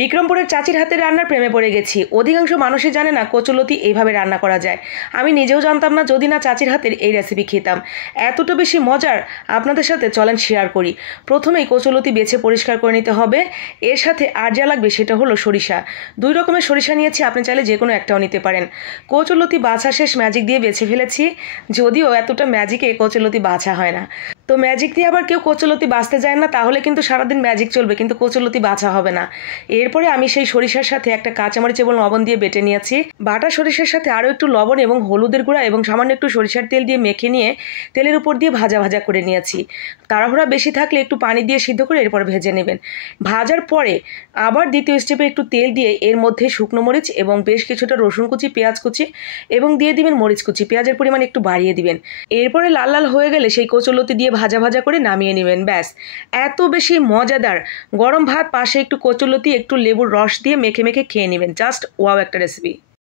বিক্রমপুরের চাচির হাতে রান্নার প্রেমে পড়ে গেছি। অধিকাংশ মানুষই জানে না কচুলতি এইভাবে রান্না করা যায়। আমি নিজেও জানতাম না যদি না চাচির হাতের এই রেসিপি খেতাম। এতটা বেশি মজার, আপনাদের সাথে চলেন শেয়ার করি। প্রথমেই কচুলতি বেছে পরিষ্কার করে নিতে হবে। এর সাথে আর যা লাগবে সেটা হলো সরিষা। 2 রকমের সরিষা নিয়েছি, আপনি চাইলে যে কোনো একটাও নিতে পারেন। কচুলতি বাছা শেষ, ম্যাজিক দিয়ে বেছে ফেলেছি। যদিও এতটা ম্যাজিকে কচুলতি বাছা হয় না। তো ম্যাজিক দিয়ে আবার কেউ কচুলতি বাছতে যায় না, তাহলে কিন্তু সারাদিন ম্যাজিক চলবে, কিন্তু কচুলতি বাছা হবে না। এরপরে আমি সেই সরিষার সাথে একটা কাঁচামরিচ এবং লবণ দিয়ে বেটে নিয়েছি। বাটা সরিষার সাথে আরও একটু লবণ এবং হলুদের গুঁড়া এবং সামান্য একটু সরিষার তেল দিয়ে মেখে নিয়ে তেলের উপর দিয়ে ভাজা ভাজা করে নিয়েছি। তাড়াহুড়া বেশি থাকলে একটু পানি দিয়ে সিদ্ধ করে এরপর ভেজে নেবেন। ভাজার পরে আবার দ্বিতীয় স্টেপে একটু তেল দিয়ে এর মধ্যে শুকনো মরিচ এবং বেশ কিছুটা রসুন কুচি, পেঁয়াজ কুচি এবং দিয়ে দিবেন মরিচ কুচি। পেঁয়াজের পরিমাণ একটু বাড়িয়ে দিবেন। এরপরে লাল লাল হয়ে গেলে সেই কচুলতি দিয়ে ভাজা ভাজা করে নামিয়ে নেবেন। ব্যাস, এত বেশি মজাদার। গরম ভাত, পাশে একটু কচুলতি, একটু লেবুর রস দিয়ে মেখে মেখে খেয়ে নেবেন। জাস্ট ওয়াও একটা রেসিপি।